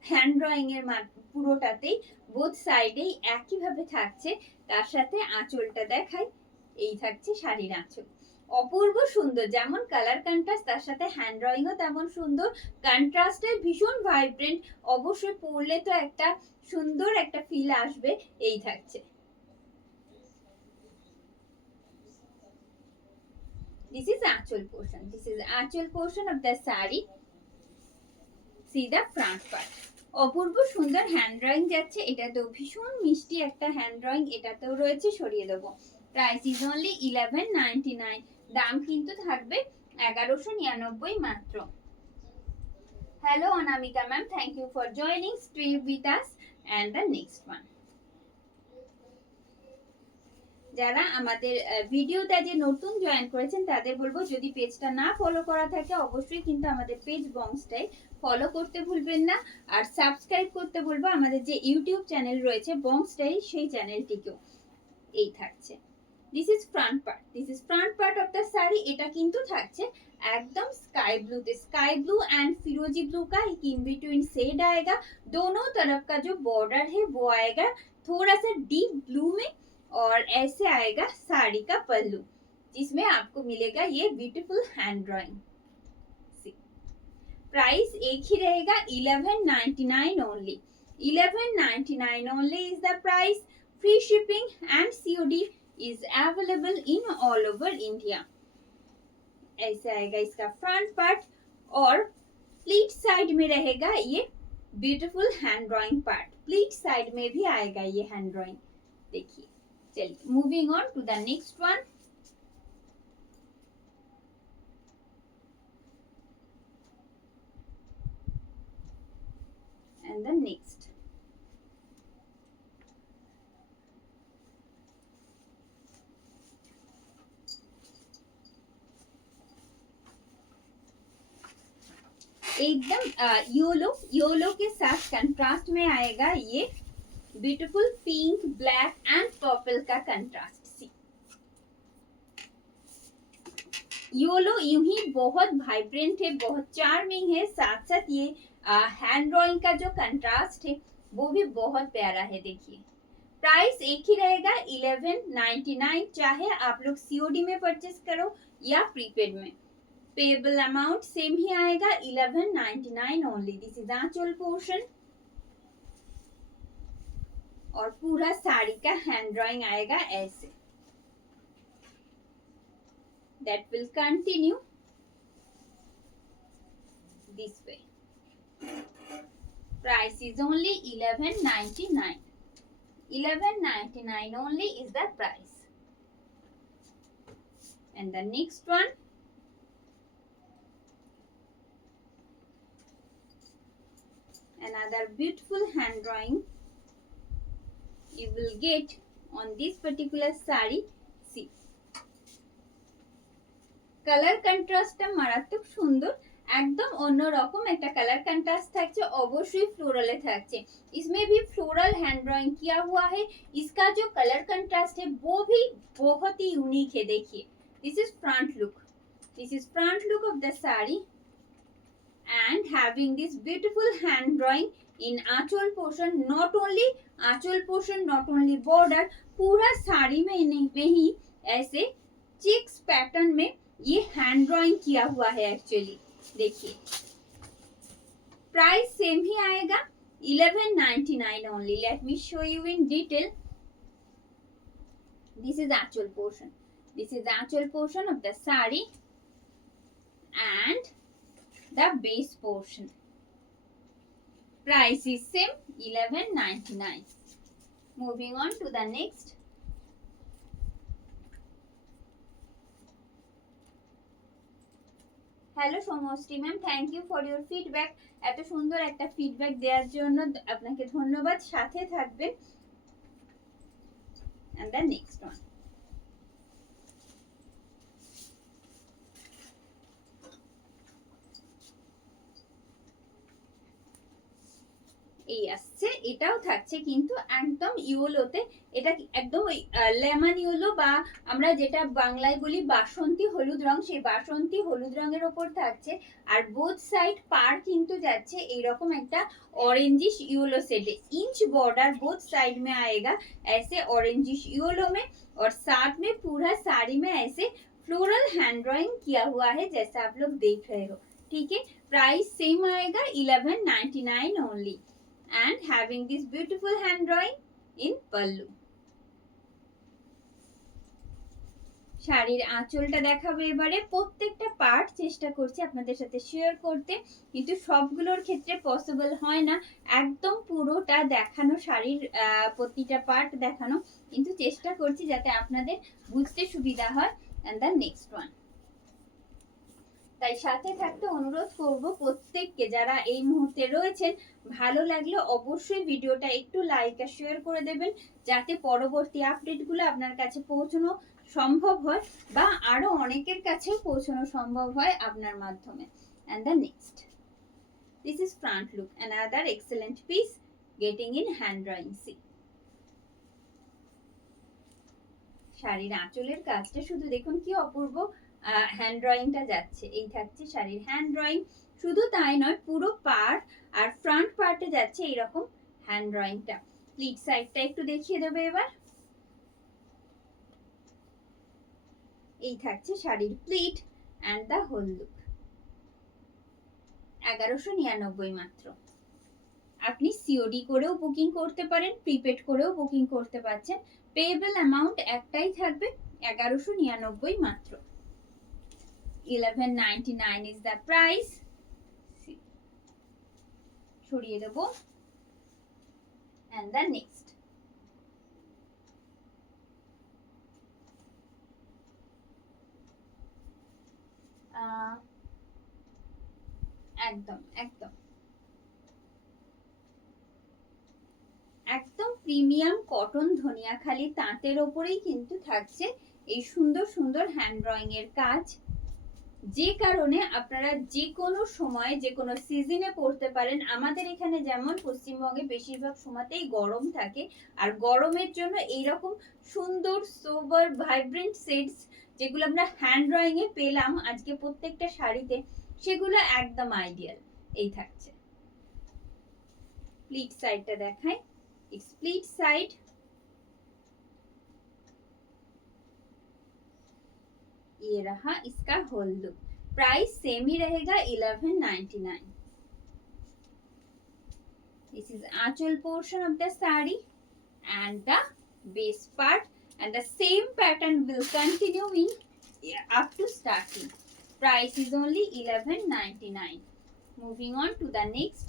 হ্যান্ড ড্রয়িং এর পুরোটাতেই বোথ সাইডেই একইভাবে থাকছে। তার সাথে আঁচলটা দেখাই, এই থাকছে শাড়ির আঁচল। অপূর্ব সুন্দর, যেমন কালার কন্ট্রাস্ট তার সাথে হ্যান্ড ড্রয়িংও তেমন সুন্দর। কন্ট্রাস্টের ভীষণ ভাইব্রেন্ট, অবশ্যই পরলে তো একটা সুন্দর একটা ফিল আসবে। এই থাকছে, this is আঁচল portion. This is আঁচল portion of the saree. See the front part. অপূর্ব সুন্দর হ্যান্ড ড্রয়িং যাচ্ছে। এটা তো ভীষণ মিষ্টি একটা হ্যান্ড ড্রয়িং, এটাতেও রয়েছে। সরিয়ে দেবো। Price is only 11.99। দাম কিন্তু থাকবে 1199 মাত্র। Hello Anamika ma'am, thank you for joining. Stay with us and the next one. যারা আমাদের ভিডিওটা যে নতুন জয়েন করেছেন তাদের বলবো, যদি পেজটা না ফলো করা থাকে অবশ্যই কিন্তু আমাদের পেজ বং স্টাইল ফলো করতে ভুলবেন না, আর সাবস্ক্রাইব করতে বলবো আমাদের যে ইউটিউব চ্যানেল রয়েছে বং স্টাইল, সেই চ্যানেলটিকেও। এই থাকছে, this is front part. This is front part of the sari. এটা কিন্তু থাকছে एकदम स्काई ब्लू थे, स्काई ब्लू एंड फिरोजी ब्लू का एक इन बिटवीन शेड आएगा। दोनों तरफ का जो बॉर्डर है वो आएगा थोड़ा सा डीप ब्लू में, और ऐसे आएगा साड़ी का पल्लू, जिसमें आपको मिलेगा ये ब्यूटीफुल हैंड ड्राइंग। प्राइस एक ही रहेगा 11.99 ओनली। 11.99 only is the price. Free shipping and COD is available in all over India. ऐसे आएगा इसका फ्रंट पार्ट और प्लीट साइड में रहेगा ये beautiful hand drawing part. Pleat side में भी आएगा ये हैंड ड्राइंग. देखिए, चलिए moving on to the next one. And the next. एकदम योलो के साथ कंट्रास्ट में आएगा ये beautiful pink, black and purple का कंट्रास्ट. सी, योलो यूं ही बहुत वाइब्रेंट है, बहुत चार्मिंग है. साथ साथ ये हैंड ड्राइंग का जो कंट्रास्ट है वो भी बहुत प्यारा है. देखिए, प्राइस एक ही रहेगा 11.99. चाहे आप लोग सीओडी में परचेस करो या प्रीपेड में. पेबल अमाउंट सेम ही आएगा 11.99 only. This is anchal portion और पूरा साड़ी का हैंड ड्राइंग आएगा ऐसे. That will continue this way. Price is only 11.99. 11.99 only is the price. And the next one. Another beautiful hand drawing you will get on this particular sari. See, color contrast টা মারাত্মক সুন্দর. একদম অন্যরকম একটা colour contrast থাকছে, অবশ্যই फ्लोरल থাকছে. इसमें भी फ्लोरल हैंड ड्राइंग किया हुआ है. इसका जो कलर कंट्रास्ट है वो भी बहुत ही यूनिक है. देखिए, this is front look. This is front look of the sari and having this beautiful hand drawing in anchal portion. not only anchal portion, not only border, पूरा साड़ी में ही ऐसे चेक्स पैटर्न में ये हैंड ड्राइंग किया हुआ है. एक्चुअली देखिए, प्राइस सेम ही आएगा 11.99 only. let me show you in detail. this is actual portion. this is actual portion of the sari and the base portion. Price is same 11.99. moving on to the next. Hello Samashti ma'am, thank you for your feedback. এত সুন্দর একটা ফিডব্যাক দেওয়ার জন্য আপনাকে ধন্যবাদ. সাথে থাকবেন. and the next one. এই আসছে, এটাও থাকছে কিন্তু একদম ইয়েলোতে. এটা একদম লেমন ইয়েলো বা আমরা যেটা বাংলায় বলি বাসন্তী হলুদ রং, সেই বাসন্তী হলুদ রঙের ওপর থাকছে. আর বোথ সাইড পার কিন্তু যাচ্ছে এইরকম একটা orangish yellow shade. Inch border both side में आएगा ऐसे ऑरेंजिश येलो में और साथ में पूरा साड़ी में ऐसे फ्लोरल हैंड ड्राइंग किया हुआ है जैसा आप लोग देख रहे हो. ठीक है, प्राइस सेम आएगा 11.99 only and having this beautiful hand drawing in pallu. শাড়ির আঁচলটা দেখাবো এবারে. প্রত্যেকটা পার্ট চেষ্টা করছি আপনাদের সাথে শেয়ার করতে, কিন্তু সবগুলোর ক্ষেত্রে পসিবল হয় না একদম পুরোটা দেখানো, শাড়ির প্রতিটা পার্ট দেখানো, কিন্তু চেষ্টা করছি যাতে আপনাদের বুঝতে সুবিধা হয়. and the next one. তাই সাথে থাকতে অনুরোধ করব প্রত্যেককে, যারা এই মুহূর্তে রয়েছেন, ভালো লাগলে অবশ্যই ভিডিওটা একটু লাইক আর শেয়ার করে দেবেন যাতে পরবর্তী আপডেটগুলো আপনার কাছে পৌঁছানো সম্ভব হয় বা আরো অনেকের কাছে পৌঁছানো সম্ভব হয় আপনার মাধ্যমে. and the next. this is front look. another excellent piece getting in hand drawing. see, শাড়ির আঁচলের কাজটা শুধু দেখুন কি অপূর্ব হ্যান্ড ড্রয়িংটা যাচ্ছে. এই থাকছে শাড়ির হ্যান্ড ড্রয়িং. শুধু তাই নয়, পুরো পার্ট আর ফ্রন্ট পার্টে যাচ্ছে এইরকম হ্যান্ড ড্রয়িংটা. প্লিট সাইডটা একটু দেখিয়ে দেবে এবার. এই থাকছে শাড়ির pleat and the whole look. 1199 মাত্র. আপনি সিওডি করেও বুকিং করতে পারেন, প্রিপেড করেও বুকিং করতে পারছেন। পেয়েবল অ্যামাউন্ট একটাই থাকবে, 1199 মাত্র। 1199 ইজ দ্য প্রাইস। সরিয়ে দেবো। and the next একদম একদম একদম প্রিমিয়াম কটন ধনিয়াখালি তাঁতের ওপরেই কিন্তু থাকছে এই সুন্দর সুন্দর হ্যান্ড ড্রয়িং এর কাজ, যে কারণে আপনারা যে কোনো সময় যে কোনো সিজনে পড়তে পারেন। আমাদের এখানে যেমন পশ্চিমবঙ্গে বেশিরভাগ সময়তেই গরম থাকে, আর গরমের জন্য এইরকম সুন্দর সোবার ভাইব্রেন্ট সেটস যেগুলো আমরা হ্যান্ড ড্রয়িং এ পেলাম আজকে প্রত্যেকটা শাড়িতে, সেগুলো একদম আইডিয়াল। এই থাকছে প্লিট সাইডটা দেখাই, স্প্লিট साइड, ये रहा इसका होल लुक। प्राइस सेम ही रहेगा 1199। This is anchal portion of the sari and the base part, and the same pattern will continue in up to starting. Price is only 1199। moving on to the next।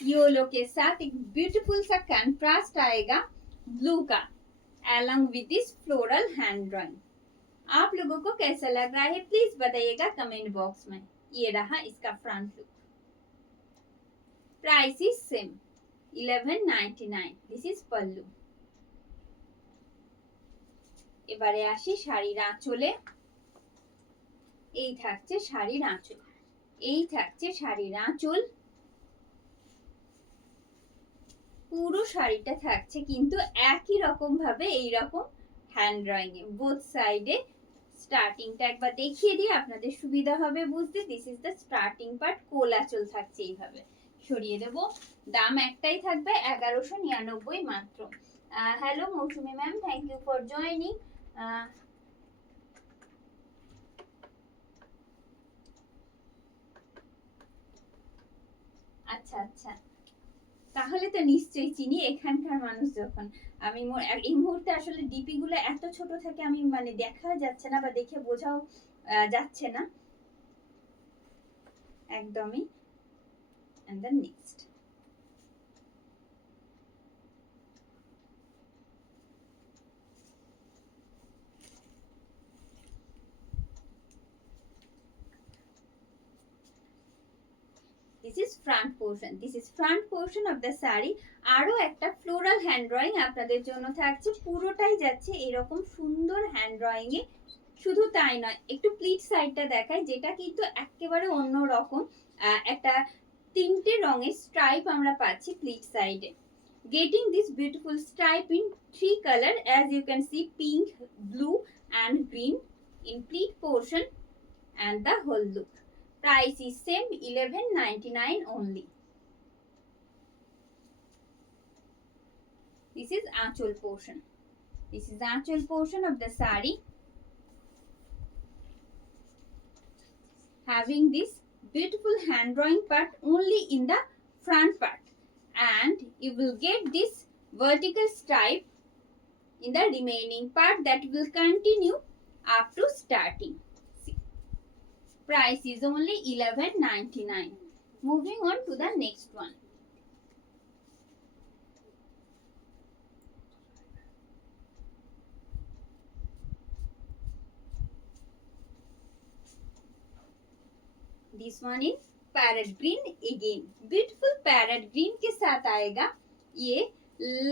Yellow के साथ एक ब्यूटीफुल सा कंट्रास्ट आएगा ब्लू का, along with this floral hand drawing। आप लोगों को कैसा लग रहा है प्लीज बताइएगा कमेंट बॉक्स में। ये रहा इसका front look. Price is same 1199। This is pallu. এবারে আসি শাড়ির আঁচলে। এই থাকছে শাড়ির আঁচল, এই থাকছে শাড়ির আঁচল। পুরো শাড়িটা থাকছে কিন্তু একই রকম ভাবে এইরকম হ্যান্ড ড্রয়িং এ বোথ সাইডে। স্টার্টিংটা একবার দেখিয়ে দিই আপনাদের সুবিধা হবে বুঝতে। This is the starting part. কোল আঁচল থাকছে এইভাবে। সরিয়ে দেব। দাম একটাই থাকবে 1199 মাত্র। Hello Mousumi ma'am, thank you for joining. আচ্ছা আচ্ছা, তাহলে তো নিশ্চয়ই চিনি এখানকার মানুষ। যখন আমি এই মুহূর্তে আসলে ডিপি গুলো এত ছোট থাকে আমি মানে দেখা যাচ্ছে না বা দেখে বোঝাও যাচ্ছে না একদমই। and the next this is front portion। this is front portion of the saree। আরো একটা ফ্লোরাল হ্যান্ড ড্রয়িং আপনাদের জন্য থাকছে, পুরোটাই যাচ্ছে এরকম সুন্দর হ্যান্ড ড্রয়িং এ। শুধু তাই নয়, একটু প্লিট সাইডটা দেখাই, যেটা কিন্তু একেবারে অন্য রকম। একটা তিনটে রঙের স্ট্রাইপ আমরা পাচ্ছি প্লিট সাইডে। Getting this beautiful stripe in 3 color as you can see, pink, blue and green in pleat portion and the whole look। Price is same 1199 only। This is aanchal portion। this is aanchal portion of the saree, having this beautiful hand drawing part only in the front part, and you will get this vertical stripe in the remaining part that will continue up to starting। Price is only 1199। moving on to the next one। this one is parrot green। again beautiful parrot green के साथ आएगा ये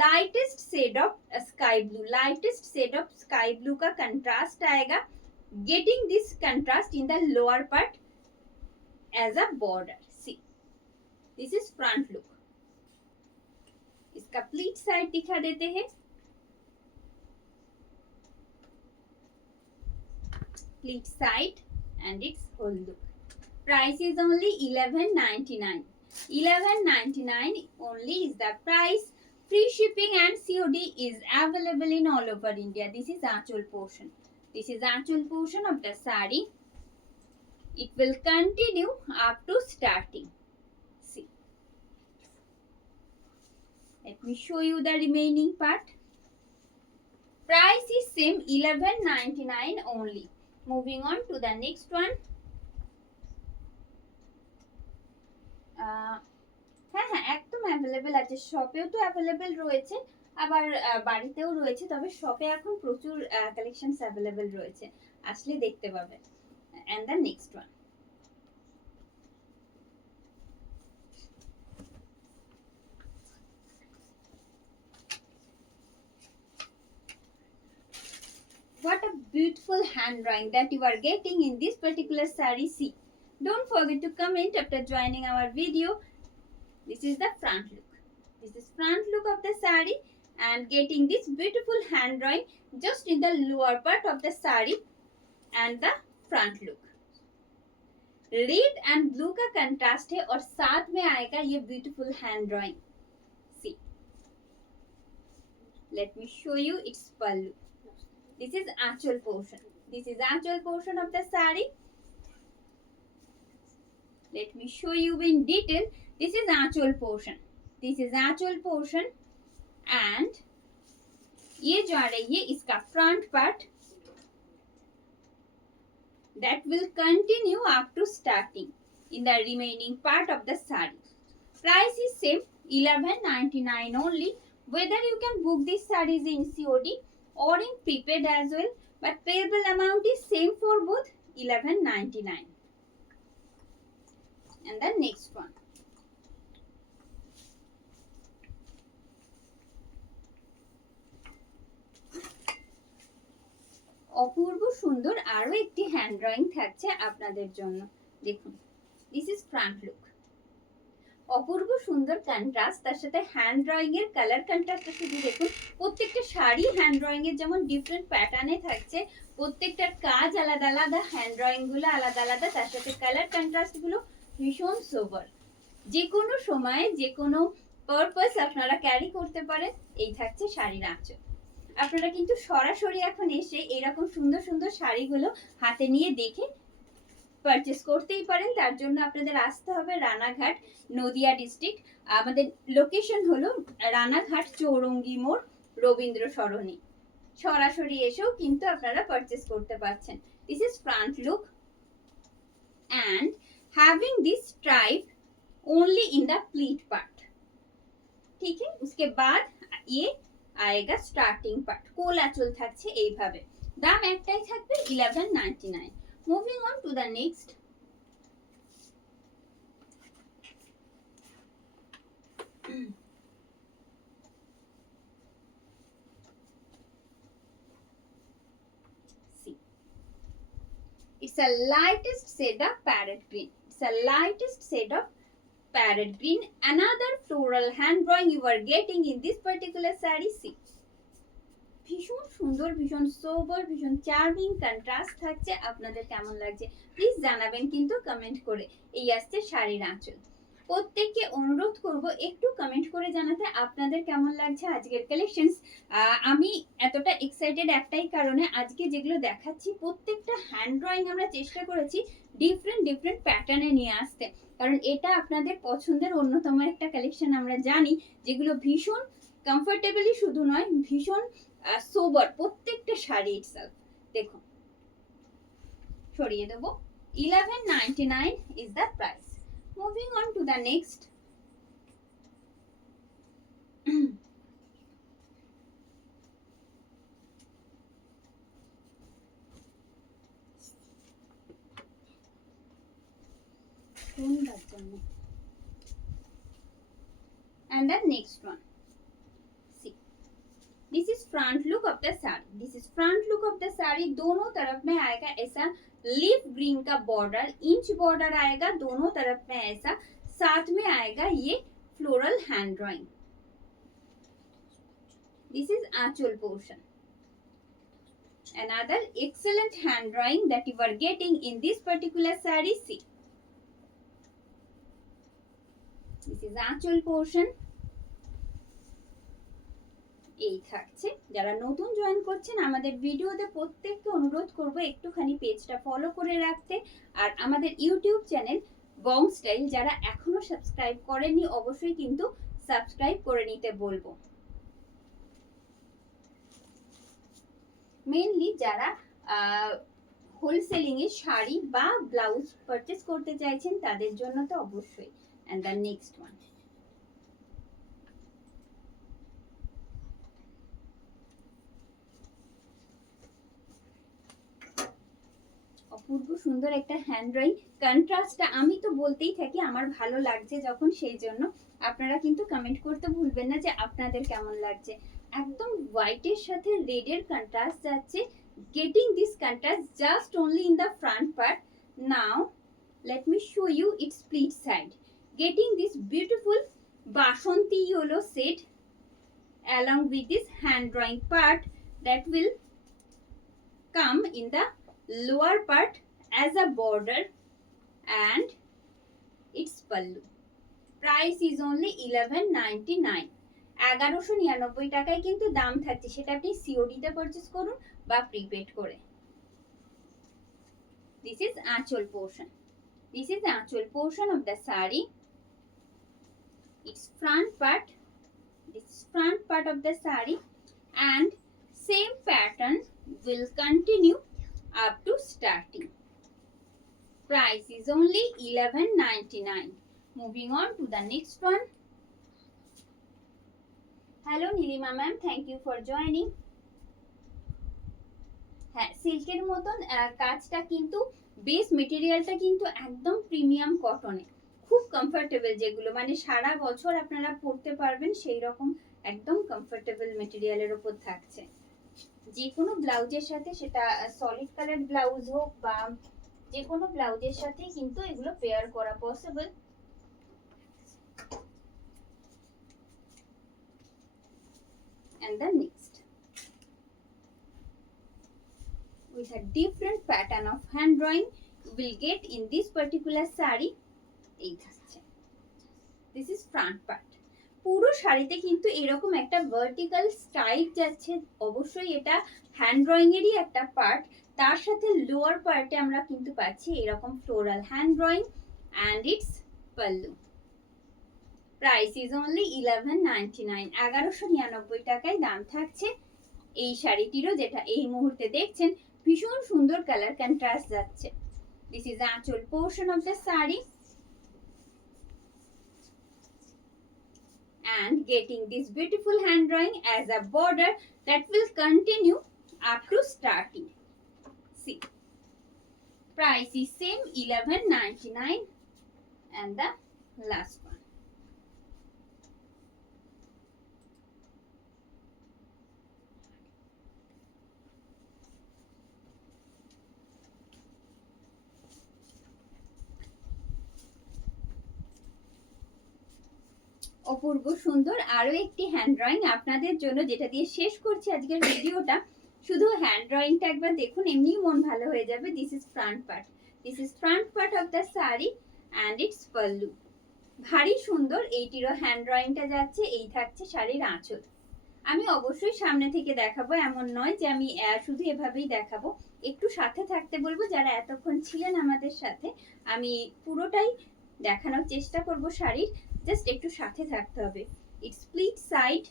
lightest shade of sky blue। lightest shade of sky blue का contrast आएगा, getting this contrast in the lower part as a border। see, this is front look। इसका pleat side दिखा देते हैं। Pleat side and its whole look। Price is only 1199। 1199 only is the price। Free shipping and COD is available in all over India. This is Aanchal portion. This is Aanchal portion of the sari. It will continue up to starting. See. Let me show you the remaining part. Price is same 11.99 only. Moving on to the next one. হ্যাঁ একদম অ্যাভেলেবেল আছে, শপেও তো অ্যাভেলেবেল রয়েছে, আবার বাড়িতেও রয়েছে, তবে শপে এখন প্রচুর কালেকশনস অ্যাভেলেবেল রয়েছে, আসলে দেখতে পাবেন। And the next one. What a beautiful hand drawing that you are getting in this particular saree. See, don't forget to comment after joining our video. This is the front look. This is front look of the saree and getting this beautiful hand drawing just in the lower part of the saree and the front look. Red and blue का contrast है और साथ में आएगा ये beautiful hand drawing. See, let me show you its pallu. This is Aanchal portion. This is Aanchal portion of the saree. Let me show you in detail. This is Aanchal portion. This is Aanchal portion and ये जो आ रही है इसका front part that will continue up to starting in the remaining part of the saree. Price is same 11.99 only. Whether you can book these sarees in COD or in prepaid as well, but payable amount is same for both 11.99. And the next one. অপূর্ব সুন্দর আরো একটি hand drawing থাকছে আপনাদের জন্য। দেখুন, this is front look. অপূর্ব সুন্দর কন্ট্রাস্ট, তার সাথে হ্যান্ড ড্রয়িং এর কালার কন্ট্রাস্টটা শুধু দেখুন। প্রত্যেকটা শাড়ি হ্যান্ড ড্রয়িং এর যেমন ডিফারেন্ট প্যাটার্নে থাকছে, প্রত্যেকটার কাজ আলাদা আলাদা, হ্যান্ড ড্রয়িং গুলো আলাদা আলাদা, তার সাথে কালার কন্ট্রাস্ট গুলো ভীষণ সোবার। যে কোনো সময় যে কোনো পারপাস আপনারা ক্যারি করতে পারেন। এই থাকছে শাড়ির আঁচল। আপনারা কিন্তু সরাসরি এখন এসে এরকম সুন্দর সুন্দর শাড়িগুলো হাতে নিয়ে দেখে পারচেস করতেই পারেন। তার জন্য আপনাদের আসতে হবে রানাঘাট, নদিয়া ডিস্ট্রিক্ট। আমাদের লোকেশন হলো রানাঘাট চৌরঙ্গি মোড়, রবীন্দ্র সরণি। সরাসরি এসেও কিন্তু আপনারা পারচেস করতে পারছেন। This is front look and having this stripe only in the pleat part. ठीक है, उसके बाद ये आएगा स्टार्टिंग पार्ट। কোল আঁচল থাকছে এইভাবে। দাম একটাই থাকবে 11.99. Moving on to the next. See, it's a lightest shade of parrot green. It's a lightest shade of parrot green. Another floral hand drawing you are getting in this particular saree. See, ভীষণ সুন্দর, ভীষণ সোবার, ভীষণ charming contrast থাকছে। আপনাদের কেমন লাগছে প্লিজ জানাবেন কিন্তু কমেন্ট করে। এই আসছে শাড়ির আঁচল। প্রত্যেককে অনুরোধ করব একটু কমেন্ট করে জানাতে আপনাদের কেমন লাগছে আজকের কালেকশনস। আমি এতটা এক্সাইটেড একটাই কারণে, আজকে যেগুলো দেখাচ্ছি প্রত্যেকটা হ্যান্ড ড্রয়িং আমরা চেষ্টা করেছি ডিফারেন্ট প্যাটার্নে নিয়ে আসতে, কারণ এটা আপনাদের পছন্দের অন্যতম একটা কালেকশন। আমরা জানি যেগুলো ভীষণ কমফোর্টেবলি শুধু নয়, ভীষণ সোবার প্রত্যেকটা শাড়ি ইটসেলফ। দেখুন, সরিয়ে দেবো। 11.99 is the price. Moving on to the next. And the next one. See, this is front look of the saree. This is front look of the saree. दोनों तरफ में आएगा ऐसा लीफ ग्रीन का बॉर्डर, इंच बॉर्डर आएगा दोनों तरफ में ऐसा। साथ में आएगा ये floral hand drawing. This is Aanchal portion. Another excellent hand drawing that you are getting in this particular saree. See, this is Aanchal portion এই থাকছে। যারা নতুন জয়েন করছেন আমাদের ভিডিওতে প্রত্যেককে অনুরোধ করব একটুখানি পেজটা ফলো করে রাখতে, আর আমাদের ইউটিউব চ্যানেল বং স্টাইল যারা এখনো সাবস্ক্রাইব করেননি অবশ্যই কিন্তু সাবস্ক্রাইব করে নিতে বলবো। মেইনলি যারা হোলসেলিং এ শাড়ি বা ব্লাউজ পারচেজ করতে চাইছেন তাদের জন্য তো অবশ্যই। এন্ড দ্য নেক্সট ওয়ান, অপূর্ব সুন্দর একটা হ্যান্ড ড্রয়িং। কন্ট্রাস্টটা আমি তো বলতেই থাকি আমার ভালো লাগছে যখন, সেই জন্য আপনারা কিন্তু কমেন্ট করতে ভুলবেন না যে আপনাদের কেমন লাগছে। একদম হোয়াইটের সাথে রেডের কন্ট্রাস্ট যাচ্ছে। Getting this contrast just only in the front part. Now let me show you its split side. Getting this beautiful Bashanti yellow shade along with this hand drawing part that will come in the lower part as a border and its pallu. Price is only 1199. 1199 টাকায় কিন্তু দাম থাকছে, সেটা আপনি সিওডি তে পারচেজ করুন বা প্রিপেড করে। This is আঁচল portion. This is the actual portion of the sari. Its front part, this front part of the sari, and same pattern will continue up to starting. Price is only 1199. Moving on to the next one. Hello Nilima ma'am, thank you for joining. হ্যাঁ, সিল্কের মতন কাজটা কিন্তু বেস মেটেরিয়ালটা কিন্তু একদম প্রিমিয়াম কটনে, খুব কমফোর্টেবল, যেগুলো মানে সারা বছর আপনারা পরতে পারবেন সেই রকম একদম কমফোর্টেবল মেটেরিয়ালের উপর থাকছে। যে কোনো ব্লাউজের সাথে, সেটা সলিড কালার ব্লাউজ হোক বা যে কোনো ব্লাউজের সাথে কিন্তু এগুলো পেয়ার করা possible. And the next, with a different pattern of hand drawing you will get in this particular sari. এই থাকছে, this is front part. পুরো শাড়িতে কিন্তু এরকম একটা ভার্টিক্যাল স্ট্রাইপ যাচ্ছে, অবশ্যই এটা হ্যান্ড ড্রয়িং এরই একটা পার্ট। তার সাথে লোয়ার পার্টে আমরা কিন্তু পাচ্ছি এরকম floral hand drawing and its pallu. Price is only 1199. 1199 টাকায় দাম থাকছে এই শাড়িটিরও, যেটা এই মুহূর্তে দেখছেন ভীষণ সুন্দর কালার কন্ট্রাস্ট যাচ্ছে। This is the actual portion of the saree and getting this beautiful hand drawing as a border that will continue up to starting. See, price is same 1199. And the last one, অপূর্ব সুন্দর আরো একটি hand drawing আপনাদের জন্য, যেটা দিয়ে শেষ করছি আজকের ভিডিওটা। শুধু হ্যান্ড ড্রয়িংটা একবার দেখুন, এমনিই মন ভালো হয়ে যাবে। This is front part, this is front part of the sari and it's pallu. ভারী সুন্দর এইটিরও হ্যান্ড ড্রয়িংটা যাচ্ছে। এই থাকছে শাড়ির আঁচল। আমি অবশ্যই সামনে থেকে দেখাবো, এমন নয় যে আমি শুধু এভাবেই দেখাবো, একটু সাথে থাকতে বলবো। যারা এতক্ষণ ছিলেন আমাদের সাথে, আমি পুরোটাই দেখানোর চেষ্টা করব শাড়ির, জাস্ট একটু সাথে থাকতে হবে। It's split side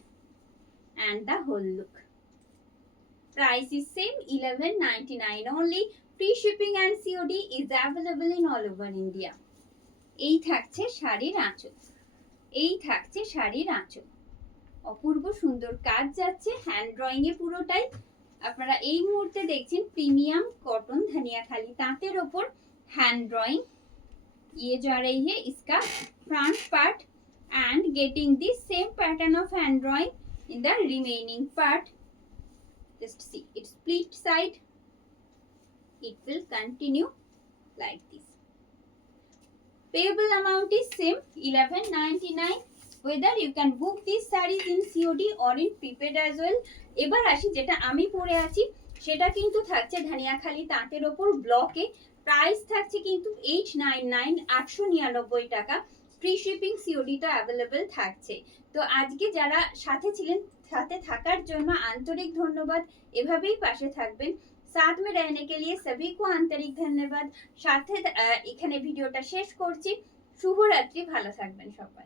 and the whole look. Price is same 1199 only. Free shipping and COD is available in all over India. এই থাকছে শাড়ির আঁচল, এই থাকছে শাড়ির আঁচল। অপূর্ব সুন্দর কাজ যাচ্ছে হ্যান্ড ড্রয়িং এ পুরোটাই। আপনারা এই মুহূর্তে দেখছেন প্রিমিয়াম কটন ধনিয়াখালি তাঁতের ওপর হ্যান্ড ড্রয়িং। ये जा रही है इसका front part and getting this same pattern of hand drawing in the remaining part. Just see, it's split side. It will continue like this. Payable amount is same 1199. Whether you can book these sarees in COD or in prepaid as well. এবার আসি যেটা আমি পরে আছি, সেটা কিন্তু থাকছে ধানিয়াখালি তাঁতের ওপর ব্লকে। প্রাইস থাকছে কিন্তু 899, 899 টাকা। ফ্রি শিপিং সিওডি তো অ্যাভেলেবেল থাকছে। তো আজকে যারা সাথে ছিলেন সাথে থাকার জন্য আন্তরিক ধন্যবাদ। এভাবেই পাশে থাকবেন। साथ में रहने के लिए सभी को आंतरिक धन्यवाद। সাথে এখানে ভিডিওটা শেষ করছি। শুভরাত্রি, ভালো থাকবেন সবাই।